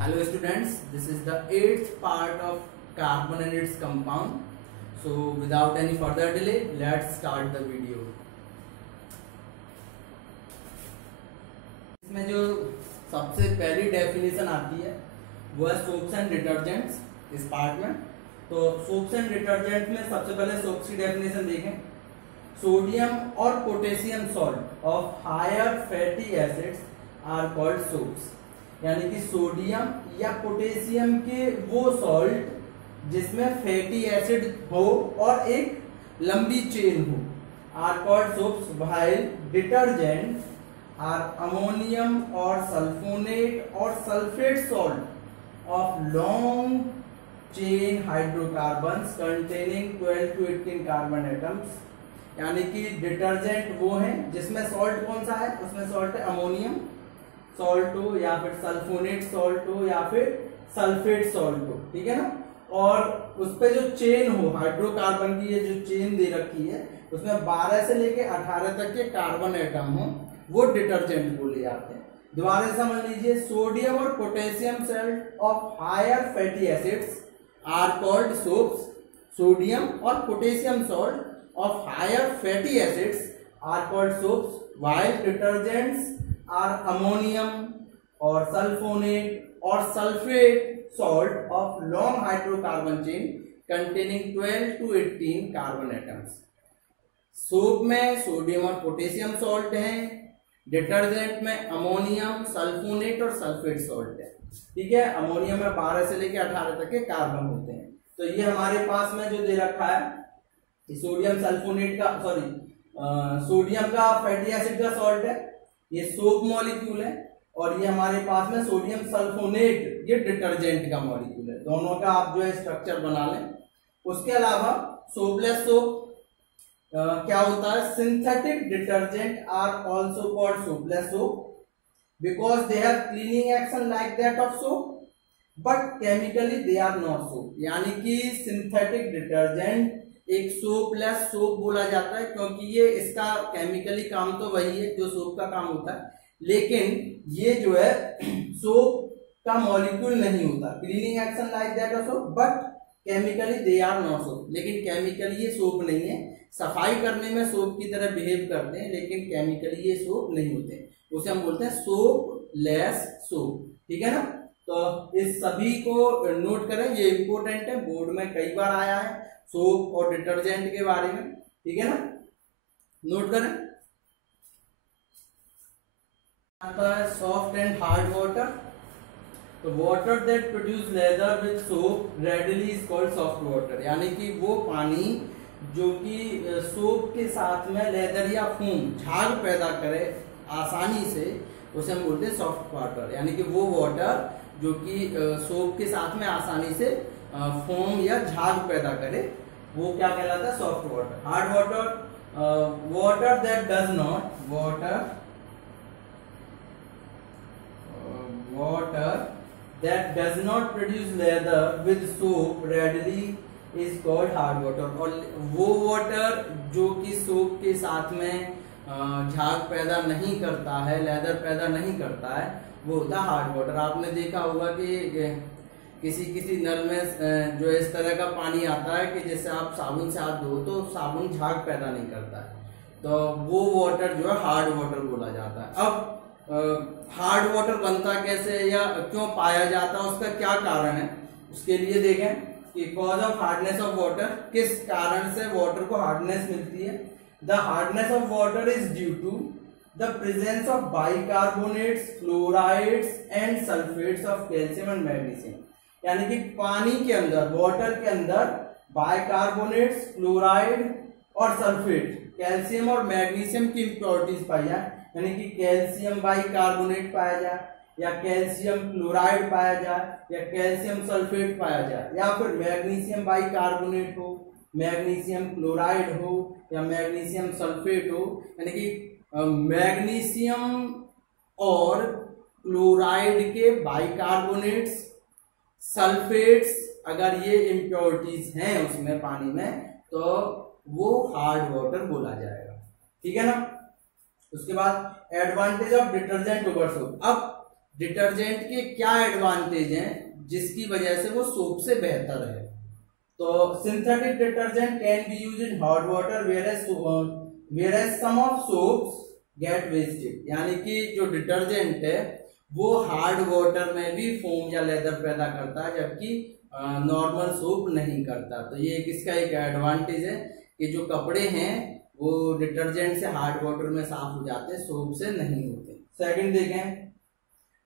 Hello students, this is the 8th part of carbon and its compound. So without any further delay, let's start the video. इसमें जो सबसे पहली definition आती है वो है सोप्स एंड डिटर्जेंट्स इस पार्ट में। तो सोप्स एंड डिटर्जेंट में सबसे पहले सोप्स की डेफिनेशन देखें। सोडियम और potassium salt of higher fatty acids are called soaps, यानी कि सोडियम या पोटेशियम के वो सॉल्ट जिसमें फैटी एसिड हो और एक लंबी चेन हो are called soaps, while detergent are ammonium और सल्फोनेट और sulphate salt of long chain hydrocarbons containing 12 to 18 carbon atoms. यानी कि डिटर्जेंट वो है जिसमें सॉल्ट कौन सा है, उसमें सॉल्ट है अमोनियम सॉल्ट हो या फिर सल्फोनेट सॉल्ट हो या फिर सल्फेट सॉल्ट हो, ठीक है ना। और उस पे जो चेन हो हाइड्रोकार्बन की, ये जो चेन दे रखी है उसमें 12 से लेके 18 तक के कार्बन एटम हो, वो डिटर्जेंट बोले जाते हैं। दोबारा से समझ लीजिए, सोडियम और potassium salt of higher fatty acids are called soaps. Sodium और potassium salt of higher fatty acids are called soaps, while detergents are ammonium और सल्फोनेट और sulphate salt of long hydrocarbon chain containing 12 to 18 carbon atoms. Soap में sodium और potassium salt हैं, detergent में ammonium sulphonate और sulphate salt है, ठीक है। अमोनियम में 12 से लेकर 18 तक के कार्बन होते हैं। तो ये हमारे पास में जो दे रखा है सोडियम सल्फोनेट का सोडियम का फैटी एसिड का सॉल्ट है, ये सोप मॉलिक्यूल है, और ये हमारे पास में सोडियम सल्फोनेट ये डिटर्जेंट का मॉलिक्यूल है। दोनों का आप जो है स्ट्रक्चर बना लें। उसके अलावा सोपलेस सोप क्या होता है, synthetic detergent are also called soapless soap because they have cleaning action like that of soap but chemically they are not soap. यानी कि सिंथेटिक डिटर्जेंट एक सोपलेस सोप बोला जाता है क्योंकि ये इसका केमिकली काम तो वही है जो सोप का काम होता है, लेकिन ये जो है सोप का मॉलिक्यूल नहीं होता। Cleaning action like that of soap but chemically they are not soap. लेकिन केमिकली ये सोप नहीं है, सफाई करने में सोप की तरह बिहेव करते हैं लेकिन केमिकली ये सोप नहीं होते, उसे हम बोलते हैं सोप लेस सोप, ठीक है ना। तो इस सभी को नोट करें, ये इंपॉर्टेंट है, बोर्ड में कई बार आया है सोप और डिटर्जेंट के बारे में, ठीक है ना, नोट करें। आता है सॉफ्ट एंड हार्ड वाटर। तो water that produce lather with soap readily is called soft water, यानी कि वो पानी जो कि सोप के साथ में लेदर या फोम झाग पैदा करे आसानी से, उसे हम बोलते हैं सॉफ्ट वाटर। यानी कि वो वाटर जो कि सोप के साथ में आसानी से फोम या झाग पैदा करे, वो क्या कहलाता है, soft water. Hard water, water that does not that does not produce leather with soap readily is called hard water। और वो वाटर जो कि सोप के साथ में झाग पैदा नहीं करता है, लेदर पैदा नहीं करता है, वो होता है हार्ड वाटर। आपने देखा होगा कि किसी नल में जो इस तरह का पानी आता है कि जैसे आप साबुन से हाथ धो तो साबुन झाग पैदा नहीं करता है, तो वो वाटर जो है हार्ड वाटर बोला जाता है। अब हार्ड वाटर बनता कैसे या क्यों पाया जाता है, उसका क्या कारण है, उसके लिए देखें कि cause of hardness of water, किस कारण से वाटर को हार्डनेस मिलती है। The hardness of water is due to the presence of bicarbonates, fluorides and sulphates of calcium and magnesium. यानी कि पानी के अंदर, वाटर के अंदर बाइकार्बोनेट्स, फ्लोराइड और सल्फेट, कैल्शियम और मैग्नीशियम की इंप्योरिटीज पाई जाए, यानी कि कैल्शियम बाइकार्बोनेट पाया जाए या कैल्शियम क्लोराइड पाया जाए या कैल्शियम सल्फेट पाया जाए, या फिर मैग्नीशियम बाइकार्बोनेट हो, मैग्नीशियम क्लोराइड हो या मैग्नीशियम सल्फेट हो। यानी कि मैग्नीशियम और क्लोराइड के बाइकार्बोनेट्स, सल्फेट्स, अगर ये इम्प्योरिटीज हैं उसमें पानी में, तो वो हार्ड वाटर बोला जाएगा, ठीक है ना। उसके बाद advantage of detergent over soap. अब डिटर्जेंट के क्या एडवांटेज हैं जिसकी वजह से वो सोप से बेहतर है। तो synthetic detergent can be used in hot water whereas some of soaps get wasted, यानी कि जो डिटर्जेंट है वो हार्ड वाटर में भी फोम या लेदर पैदा करता है, जबकि नॉर्मल सोप नहीं करता। तो ये इसका एक एडवांटेज है कि जो कपड़े हैं वो डिटर्जेंट से हार्ड वाटर में साफ हो जाते हैं, सोप से नहीं होते। सेकंड देखें,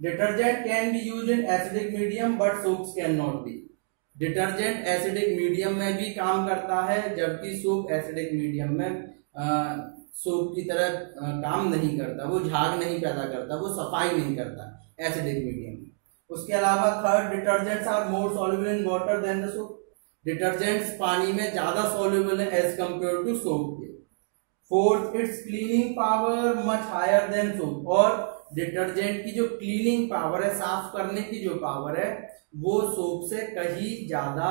detergent can be used in acidic medium but soaps can not be. Detergent acidic medium में भी काम करता है, जबकि सोप एसिडिक मीडियम में सोप की तरह काम नहीं करता, वो झाग नहीं पैदा करता, वो सफाई नहीं करता एसिडिक मीडियम में। उसके अलावा third, detergents are more soluble in water than the soap. Detergents पानी में ज्यादा सॉल्युबल है एज कंपेयर टू सोप के। Fourth, its cleaning power much higher than soap, और डिटर्जेंट की जो क्लीनिंग पावर है, साफ करने की जो पावर है, वो सोप से कहीं ज्यादा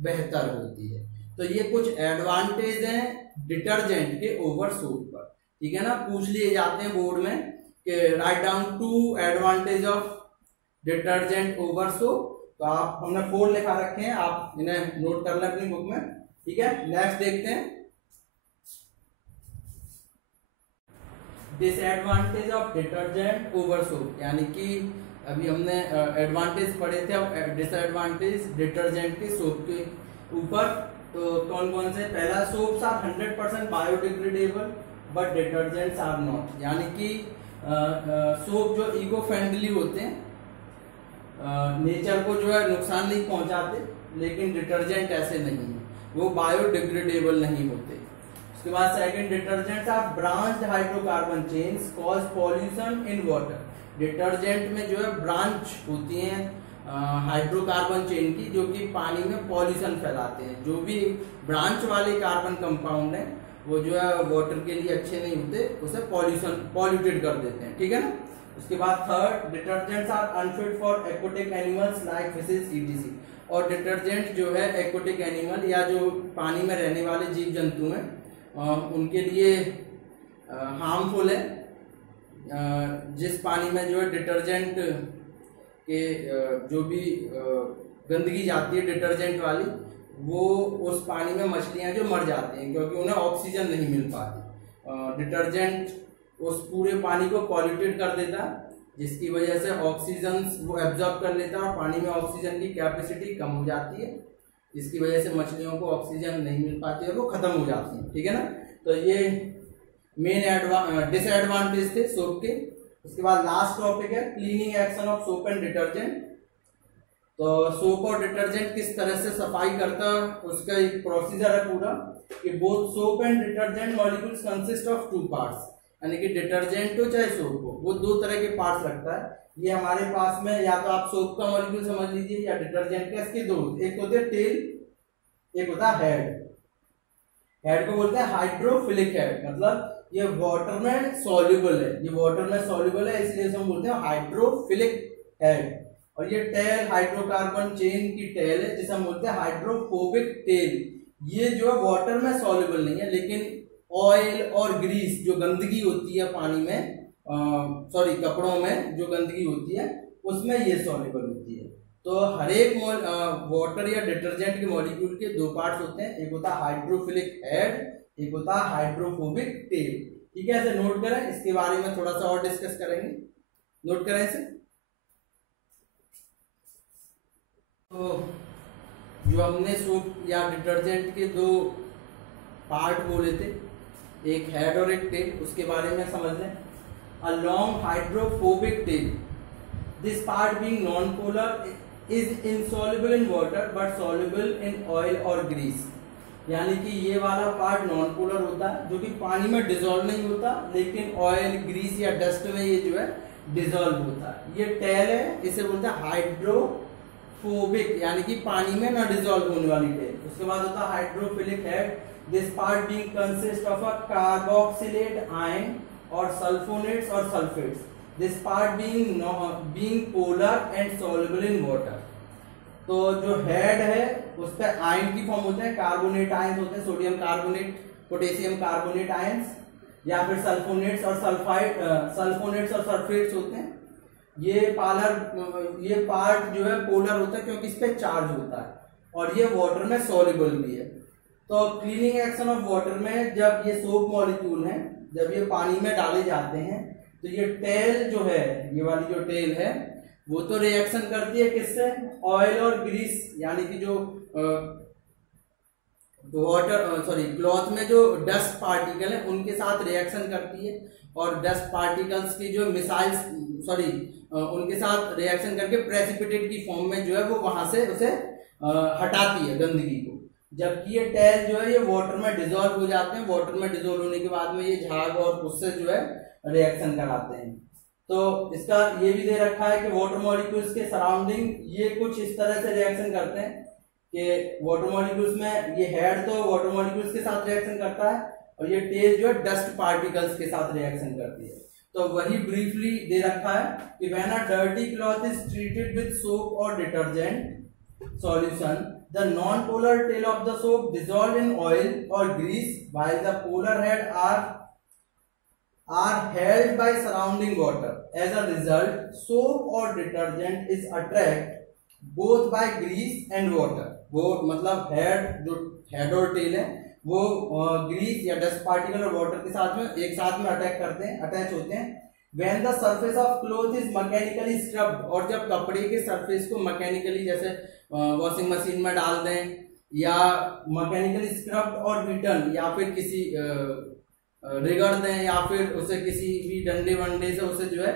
बेहतर होती है। तो ये कुछ एडवांटेज हैं डिटर्जेंट के ओवर सोप पर, ठीक है ना। पूछ लिए जाते हैं बोर्ड में कि write down 2 advantage of detergent over soap. तो आप, हमने 4 लिखा रखे हैं, आप इन्हें नोट कर लें अपनी बुक में, ठीक है। नेक्स्ट देखते हैं, disadvantage of detergent over soap, यानी कि अभी हमने एडवांटेज पढ़े थे, अब डिसएडवांटेज डिटर्जेंट के सोप के ऊपर। तो कौन कौन से? पहला, soaps are 100% biodegradable but detergents are not, यानी कि सोप जो इको फ्रेंडली होते हैं, नेचर को जो है नुकसान नहीं पहुंचाते, लेकिन डिटर्जेंट ऐसे नहीं है, वो बायोडिग्रेडेबल नहीं होते। उसके बाद second, detergents are branched hydrocarbon chains cause pollution in water. Detergent में जो है ब्रांच होती हैं हाइड्रोकार्बन चेन की, जो कि पानी में पॉल्यूशन फैलाते हैं। जो भी ब्रांच वाले कार्बन कंपाउंड है वो जो है वाटर के लिए अच्छे नहीं होते, उसे पॉल्यूटेड कर देते हैं, ठीक है ना। उसके बाद third, detergents are unfit for aquatic animals like fishes E T C. और डिटर्जेंट जो है एक्वाटिक एनिमल या जो पानी में रहने वाले जीव जंतु हैं उनके लिए हार्मफुल है। जिस पानी में जो है डिटर्जेंट के जो भी गंदगी जाती है डिटर्जेंट वाली, वो उस पानी में मछलियां जो मर जाती हैं, क्योंकि उन्हें ऑक्सीजन नहीं मिल पाती। डिटर्जेंट उस पूरे पानी को पॉल्यूटेड कर देता है, जिसकी वजह से ऑक्सीजन वो एब्जॉर्ब कर लेता है और पानी में ऑक्सीजन की कैपेसिटी कम हो जाती है, जिसकी वजह से मछलियों को ऑक्सीजन नहीं मिल पाती है, वो खत्म हो जाती है, ठीक है ना। तो ये मेन डिसएडवांटेज थे सोप के। उसके बाद लास्ट टॉपिक है cleaning action of soap and detergent. तो सोप और डिटर्जेंट किस तरह से सफाई करता है, उसका एक प्रोसीजर है पूरा, कि both soap and detergent molecules consist of 2 parts, यानी कि डिटर्जेंट हो चाहे सोप हो, वो 2 तरह के पार्ट्स रखता है। ये हमारे पास में या तो आप सोप का मॉलिक्यूल समझ लीजिए या डिटर्जेंट का, इसके 2, एक होते हैं टेल, एक होता है हेड। हेड को बोलते हैं हाइड्रोफिलिक हेड, मतलब ये वाटर में सॉल्युबल है, ये वाटर में सॉल्युबल है, इसलिए हम बोलते हैं हाइड्रोफिलिक हेड। और ये टेल हाइड्रोकार्बन चेन की टेल है, जिसे हम बोलते हैं हाइड्रोफोबिक टेल। ये जो है वाटर में सॉल्युबल नहीं है, लेकिन ऑयल और ग्रीस जो गंदगी होती है पानी में, कपड़ों में जो गंदगी होती है उसमें ये सॉल्युबल होती है। तो हर एक वाटर या डिटर्जेंट के मॉलिक्यूल के 2 पार्ट्स होते हैं, एक होता है हाइड्रोफिलिक हेड, एक होता है हाइड्रोफोबिक टेल, ठीक है। ऐसे नोट करें, इसके बारे में थोड़ा सा और डिस्कस करेंगे, नोट करें इसे। तो जो हमने सोप या डिटर्जेंट के 2 पार्ट बोले थे, एक हेड और एक टेल, उसके बारे में समझ लें। A long hydrophobic tell, this part being non polar is insoluble in water but soluble in oil और ग्रीस। यानी कि ये वाला पार्ट नॉन पोलर होता है, जो कि पानी में डिसॉल्व नहीं होता, लेकिन ऑयल, ग्रीस या डस्ट में ये जो है डिसॉल्व होता है। ये टेल है, इसे बोलते हैं हाइड्रोफोबिक, यानी कि पानी में ना डिसॉल्व होने वाली टेल। उसके बाद होता है hydrophilic head, this part being consist of a carboxylate ion और सल्फोनेट्स और sulphates, this part being polar and soluble in water. तो जो हेड है उस पर आयन की फॉर्म होते हैं, कार्बोनेट आयंस होते हैं, sodium carbonate, potassium carbonate ions, या फिर सल्फोनेट्स और सल्फेट्स होते हैं। ये पार्ट जो है पोलर होता है क्योंकि इस पे चार्ज होता है और ये वाटर में सॉल्युबल भी है। तो क्लीनिंग एक्शन ऑफ वाटर में जब ये सोप मॉलिक्यूल हैं, जब ये पानी में डाले जाते हैं तो ये टेल जो है, ये वाली जो टेल है वो तो रिएक्शन करती है किससे, ऑयल और ग्रीस यानी कि जो क्लॉथ में जो डस्ट पार्टिकल है उनके साथ रिएक्शन करती है और डस्ट पार्टिकल्स की जो उनके साथ रिएक्शन करके प्रेसिपिटेट की फॉर्म में जो है वो वहां से उसे हटाती है गंदगी को। जबकि ये टेल जो है ये वाटर में डिजोल्व हो जाते हैं, वाटर में डिजोल्व होने के बाद में ये झाग और उससे जो है रिएक्शन कराते हैं। तो इसका ये भी दे रखा है कि वाटर मॉलिक्यूल्स के सराउंडिंग ये कुछ इस तरह से रिएक्शन करते हैं कि वाटर मॉलिक्यूल्स में ये हेड तो वाटर मॉलिक्यूल्स के साथ रिएक्शन करता है और ये टेल जो है डस्ट पार्टिकल्स के साथ रिएक्शन करती है। तो वही ब्रीफली दे रखा है कि when a dirty cloth is treated with soap और detergent solution, the non polar tail of the soap dissolved in oil or grease while the polar head are held by surrounding water. As a result, soap or detergent is attracted both by grease and water. वो मतलब head और tell है वो Greece या dust particle और water के साथ में एक साथ में अटैच होते हैं। When the surface of cloth is mechanically scrubbed, और जब कपड़े के सरफेस को मैकेनिकली जैसे वॉशिंग मशीन में डाल दें या मैकेनिकली स्क्रब्ड और बीटन या फिर किसी रिगड़ दें या फिर उसे किसी भी डंडे वंडे से उसे जो है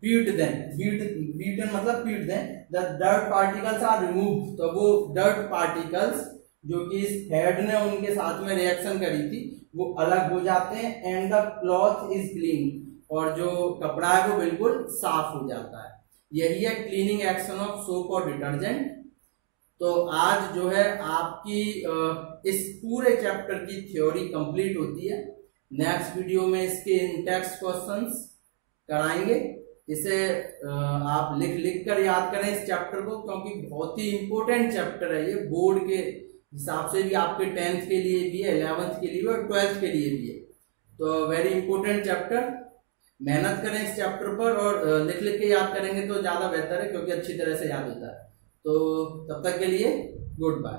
पीट दें, बीटन मतलब पीट दें, the dirt particles are remove. तो वो डर्ट पार्टिकल्स जो कि इस हेड ने उनके साथ में रिएक्शन करी थी वो अलग हो जाते हैं and the cloth is clean, और जो कपड़ा है वो बिल्कुल साफ हो जाता है। यही है क्लीनिंग एक्शन ऑफ सोप और डिटर्जेंट। तो आज जो है आपकी इस पूरे चैप्टर की थ्योरी कंप्लीट होती है। नेक्स्ट वीडियो में इसके टेक्स्ट क्वेश्चंस कराएंगे। इसे आप लिख कर याद करें इस चैप्टर को, क्योंकि बहुत ही इंपॉर्टेंट चैप्टर है ये। बोर्ड के हिसाब से भी आपके 10th के लिए भी है, 11th के लिए भी और 12th के लिए भी है। तो वेरी इंपॉर्टेंट चैप्टर, मेहनत करें इस चैप्टर पर और लिख के याद करेंगे तो ज़्यादा बेहतर है, क्योंकि अच्छी तरह से याद होता है। तो तब तक के लिए गुड बाय।